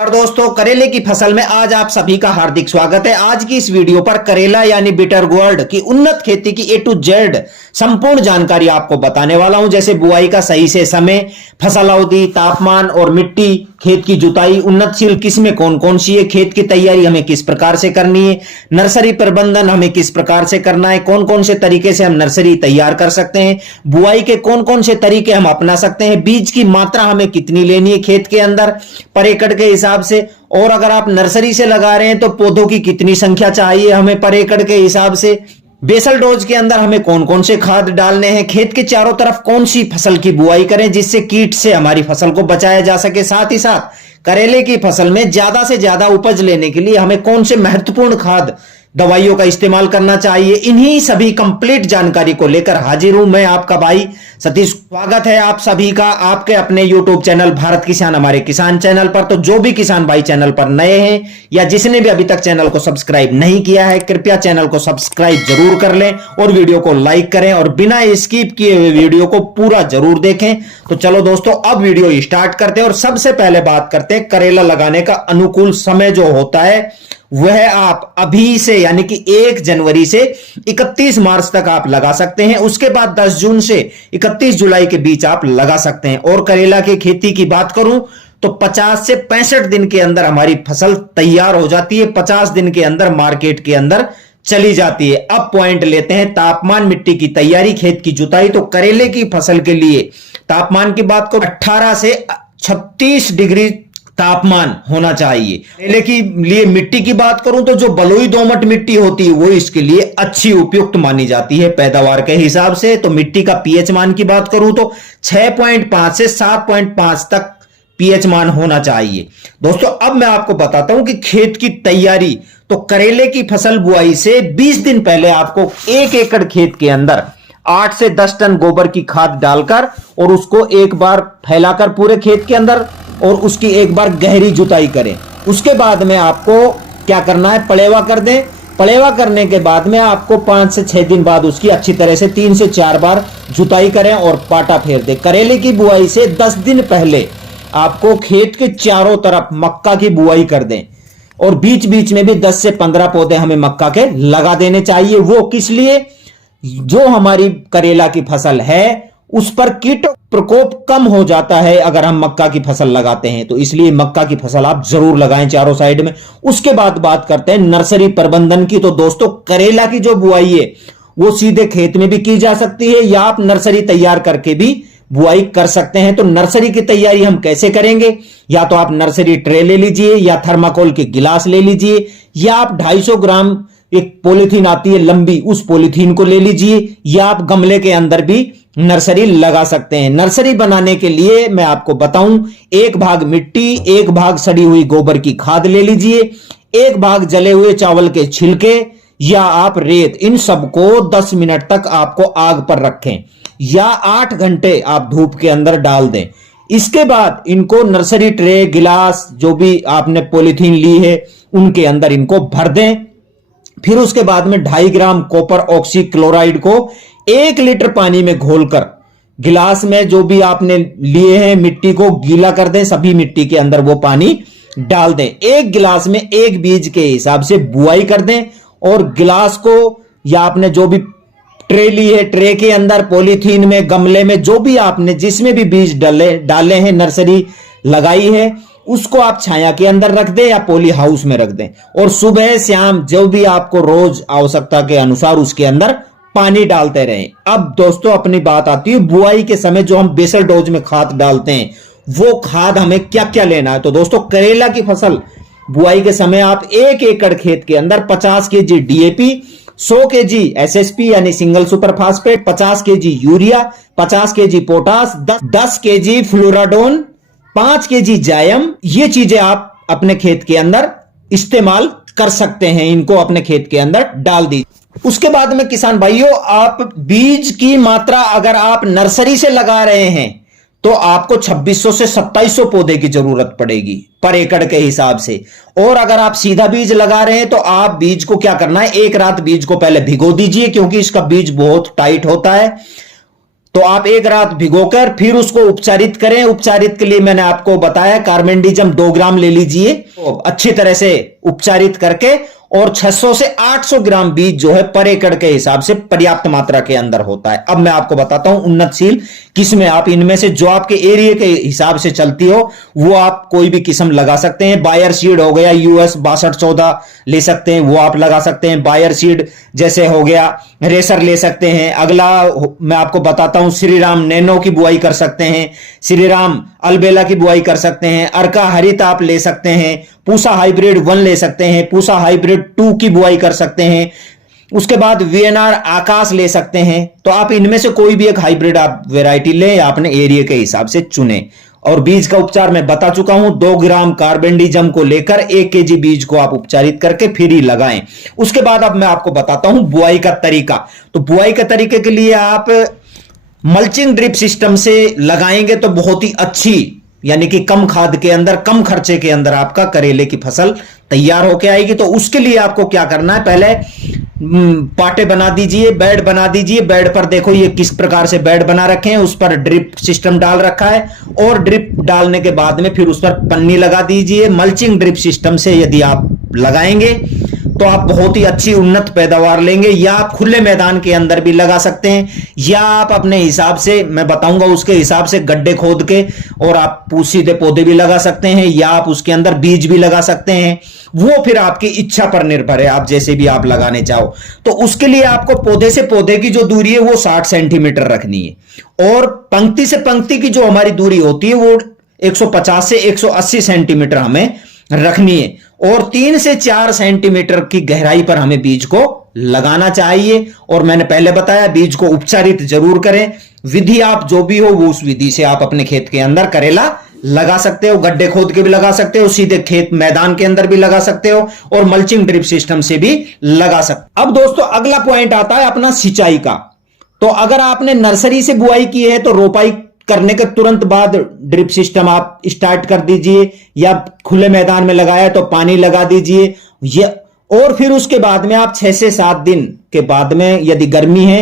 और दोस्तों, करेले की फसल में आज आप सभी का हार्दिक स्वागत है। आज की इस वीडियो पर करेला यानी बिटर गोर्ड की उन्नत खेती की A to Z संपूर्ण जानकारी आपको बताने वाला हूं। जैसे बुआई का सही से समय, फसल अवधि, तापमान और मिट्टी, खेत की जुताई, उन्नतशील किस्में कौन कौन सी है, खेत की तैयारी हमें किस प्रकार से करनी है, नर्सरी प्रबंधन हमें किस प्रकार से करना है, कौन कौन से तरीके से हम नर्सरी तैयार कर सकते हैं, बुआई के कौन कौन से तरीके हम अपना सकते हैं, बीज की मात्रा हमें कितनी लेनी है खेत के अंदर पर एकड़ के हिसाब से, और अगर आप नर्सरी से लगा रहे हैं तो पौधों की कितनी संख्या चाहिए हमें पर एकड़ के हिसाब से, बेसल डोज के अंदर हमें कौन कौन से खाद डालने हैं, खेत के चारों तरफ कौन सी फसल की बुआई करें जिससे कीट से हमारी फसल को बचाया जा सके, साथ ही साथ करेले की फसल में ज्यादा से ज्यादा उपज लेने के लिए हमें कौन से महत्वपूर्ण खाद दवाइयों का इस्तेमाल करना चाहिए। इन्हीं सभी कंप्लीट जानकारी को लेकर हाजिर हूं मैं, आपका भाई सतीश। स्वागत है आप सभी का आपके अपने YouTube चैनल भारत किसान, हमारे किसान चैनल पर। तो जो भी किसान भाई चैनल पर नए हैं या जिसने भी अभी तक चैनल को सब्सक्राइब नहीं किया है, कृपया चैनल को सब्सक्राइब जरूर कर लें और वीडियो को लाइक करें और बिना स्किप किए हुए वीडियो को पूरा जरूर देखें। तो चलो दोस्तों, अब वीडियो स्टार्ट करते हैं और सबसे पहले बात करते हैं करेला लगाने का अनुकूल समय जो होता है वह आप अभी से यानी कि 1 जनवरी से 31 मार्च तक आप लगा सकते हैं। उसके बाद 10 जून से 31 जुलाई के बीच आप लगा सकते हैं। और करेला की खेती की बात करूं तो 50 से 65 दिन के अंदर हमारी फसल तैयार हो जाती है, 50 दिन के अंदर मार्केट के अंदर चली जाती है। अब पॉइंट लेते हैं तापमान, मिट्टी की तैयारी, खेत की जुताई। तो करेले की फसल के लिए तापमान की बात करो 18 से 36 डिग्री तापमान होना चाहिए। करेले के लिए मिट्टी की बात करूं तो जो बलुई दोमट मिट्टी होती है वो इसके लिए अच्छी उपयुक्त मानी जाती है पैदावार के हिसाब से। तो मिट्टी का पीएच मान की बात करूं तो 6.5 से 7.5 तक पीएच मान होना चाहिए। दोस्तों, अब मैं आपको बताता हूं कि खेत की तैयारी। तो करेले की फसल बुआई से 20 दिन पहले आपको 1 एकड़ खेत के अंदर 8 से 10 टन गोबर की खाद डालकर और उसको एक बार फैलाकर पूरे खेत के अंदर और उसकी एक बार गहरी जुताई करें। उसके बाद में आपको क्या करना है, पलेवा कर दें। पलेवा करने के बाद में आपको 5 से 6 दिन बाद उसकी अच्छी तरह से 3 से 4 बार जुताई करें और पाटा फेर दें। करेले की बुआई से 10 दिन पहले आपको खेत के चारों तरफ मक्का की बुआई कर दें और बीच बीच में भी 10 से 15 पौधे हमें मक्का के लगा देने चाहिए। वो किस लिए, जो हमारी करेला की फसल है उस पर कीट प्रकोप कम हो जाता है अगर हम मक्का की फसल लगाते हैं, तो इसलिए मक्का की फसल आप जरूर लगाएं चारों साइड में। उसके बाद बात करते हैं नर्सरी प्रबंधन की। तो दोस्तों, करेला की जो बुआई है वो सीधे खेत में भी की जा सकती है या आप नर्सरी तैयार करके भी बुआई कर सकते हैं। तो नर्सरी की तैयारी हम कैसे करेंगे, या तो आप नर्सरी ट्रे ले लीजिए या थर्माकोल के गिलास ले लीजिए या आप 250 ग्राम एक पॉलीथीन आती है लंबी, उस पॉलीथीन को ले लीजिए या आप गमले के अंदर भी नर्सरी लगा सकते हैं। नर्सरी बनाने के लिए मैं आपको बताऊं, 1 भाग मिट्टी, 1 भाग सड़ी हुई गोबर की खाद ले लीजिए, 1 भाग जले हुए चावल के छिलके या आप रेत, इन सबको 10 मिनट तक आपको आग पर रखें या 8 घंटे आप धूप के अंदर डाल दें। इसके बाद इनको नर्सरी ट्रे, गिलास, जो भी आपने पॉलीथीन ली है उनके अंदर इनको भर दें। फिर उसके बाद में 2.5 ग्राम कॉपर ऑक्सी क्लोराइड को 1 लीटर पानी में घोलकर गिलास में जो भी आपने लिए हैं मिट्टी को गीला कर दें, सभी मिट्टी के अंदर वो पानी डाल दें। 1 गिलास में 1 बीज के हिसाब से बुआई कर दें और गिलास को या आपने जो भी ट्रे ली है, ट्रे के अंदर, पॉलीथीन में, गमले में, जो भी आपने जिसमें भी बीज डाले हैं, नर्सरी लगाई है, उसको आप छाया के अंदर रख दें या पॉली हाउस में रख दें और सुबह शाम जो भी आपको रोज आवश्यकता के अनुसार उसके अंदर पानी डालते रहें। अब दोस्तों, अपनी बात आती है बुआई के समय जो हम बेसल डोज में खाद डालते हैं वो खाद हमें क्या क्या लेना है। तो दोस्तों, करेला की फसल बुआई के समय आप 1 एकड़ खेत के अंदर 50 केजी डीएपी, 100 केजी एसएसपी यानी single super phosphate, 50 KG urea, 50 KG potash, 10 KG फ्लोराडोन, 5 केजी जायम, ये चीजें आप अपने खेत के अंदर इस्तेमाल कर सकते हैं। इनको अपने खेत के अंदर डाल दीजिए। उसके बाद में किसान भाइयों, आप बीज की मात्रा अगर आप नर्सरी से लगा रहे हैं तो आपको 2600 से 2700 पौधे की जरूरत पड़ेगी पर एकड़ के हिसाब से। और अगर आप सीधा बीज लगा रहे हैं तो आप बीज को क्या करना है, 1 रात बीज को पहले भिगो दीजिए क्योंकि इसका बीज बहुत टाइट होता है। तो आप एक रात भिगोकर फिर उसको उपचारित करें। उपचारित के लिए मैंने आपको बताया कार्बेंडिजम 2 ग्राम ले लीजिए, तो अच्छी तरह से उपचारित करके, और 600 से 800 ग्राम बीज जो है पर एकड़ के हिसाब से पर्याप्त मात्रा के अंदर होता है। अब मैं आपको बताता हूं उन्नतशील किस्में, आप इनमें से जो आपके एरिया के हिसाब से चलती हो वो आप कोई भी किस्म लगा सकते हैं। बायर सीड हो गया US 6214 ले सकते हैं, वो आप लगा सकते हैं। बायर सीड जैसे हो गया रेसर ले सकते हैं। अगला मैं आपको बताता हूं श्रीराम नैनो की बुआई कर सकते हैं, श्रीराम अलबेला की बुआई कर सकते हैं, अर्का हरित आप ले सकते हैं, पूसा हाइब्रिड 1 ले सकते हैं, पूसा हाइब्रिड 2 की बुआई कर सकते हैं। उसके बाद VNR आकाश ले सकते हैं। तो आप इनमें से कोई भी एक हाइब्रिड आप वैरायटी लें या अपने एरिया के हिसाब से चुने। और बीज का उपचार मैं बता चुका हूं, 2 ग्राम कार्बेंडिजम को लेकर 1 kg बीज को आप उपचारित करके फिर ही लगाएं। उसके बाद अब मैं आपको बताता हूं बुआई का तरीका। तो बुआई के तरीके के लिए आप मल्चिंग ड्रिप सिस्टम से लगाएंगे तो बहुत ही अच्छी, यानी कि कम खाद के अंदर, कम खर्चे के अंदर आपका करेले की फसल तैयार होके आएगी। तो उसके लिए आपको क्या करना है, पहले पाटे बना दीजिए, बेड बना दीजिए। बेड पर देखो ये किस प्रकार से बेड बना रखे हैं, उस पर ड्रिप सिस्टम डाल रखा है, और ड्रिप डालने के बाद में फिर उस पर पन्नी लगा दीजिए। मल्चिंग ड्रिप सिस्टम से यदि आप लगाएंगे तो आप बहुत ही अच्छी उन्नत पैदावार लेंगे। या आप खुले मैदान के अंदर भी लगा सकते हैं, या आप अपने हिसाब से, मैं बताऊंगा उसके हिसाब से, गड्ढे खोद के और आप सीधे पौधे भी लगा सकते हैं, या आप उसके अंदर बीज भी लगा सकते हैं। वो फिर आपकी इच्छा पर निर्भर है, आप जैसे भी आप लगाने चाहो। तो उसके लिए आपको पौधे से पौधे की जो दूरी है वो 60 सेंटीमीटर रखनी है, और पंक्ति से पंक्ति की जो हमारी दूरी होती है वो 150 से 180 सेंटीमीटर हमें रखनी है, और 3 से 4 सेंटीमीटर की गहराई पर हमें बीज को लगाना चाहिए। और मैंने पहले बताया बीज को उपचारित जरूर करें। विधि आप जो भी हो वो उस विधि से आप अपने खेत के अंदर करेला लगा सकते हो, गड्ढे खोद के भी लगा सकते हो, सीधे खेत मैदान के अंदर भी लगा सकते हो, और मल्चिंग ड्रिप सिस्टम से भी लगा सकते हो। अब दोस्तों अगला पॉइंट आता है अपना सिंचाई का। तो अगर आपने नर्सरी से बुआई की है तो रोपाई करने के तुरंत बाद ड्रिप सिस्टम आप स्टार्ट कर दीजिए, या खुले मैदान में लगाया तो पानी लगा दीजिए। और फिर उसके बाद में आप 6 से 7 दिन के बाद में यदि गर्मी है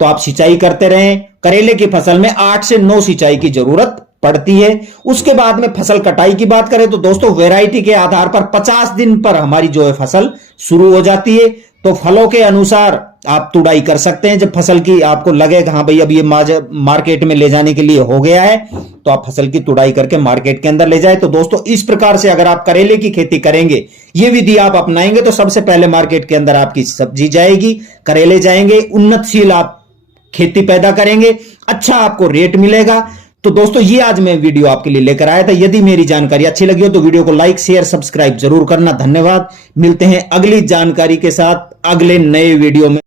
तो आप सिंचाई करते रहें। करेले की फसल में 8 से 9 सिंचाई की जरूरत पड़ती है। उसके बाद में फसल कटाई की बात करें तो दोस्तों वैरायटी के आधार पर 50 दिन पर हमारी जो है फसल शुरू हो जाती है। तो फलों के अनुसार आप तुड़ाई कर सकते हैं। जब फसल की आपको लगे हाँ भाई अब ये मार्केट में ले जाने के लिए हो गया है, तो आप फसल की तुड़ाई करके मार्केट के अंदर ले जाए। तो दोस्तों इस प्रकार से अगर आप करेले की खेती करेंगे, ये विधि आप अपनाएंगे, तो सबसे पहले मार्केट के अंदर आपकी सब्जी जाएगी, करेले जाएंगे, उन्नतशील आप खेती पैदा करेंगे, अच्छा आपको रेट मिलेगा। तो दोस्तों ये आज मैं वीडियो आपके लिए लेकर आया था। यदि मेरी जानकारी अच्छी लगी हो तो वीडियो को लाइक शेयर सब्सक्राइब जरूर करना। धन्यवाद। मिलते हैं अगली जानकारी के साथ अगले नए वीडियो में।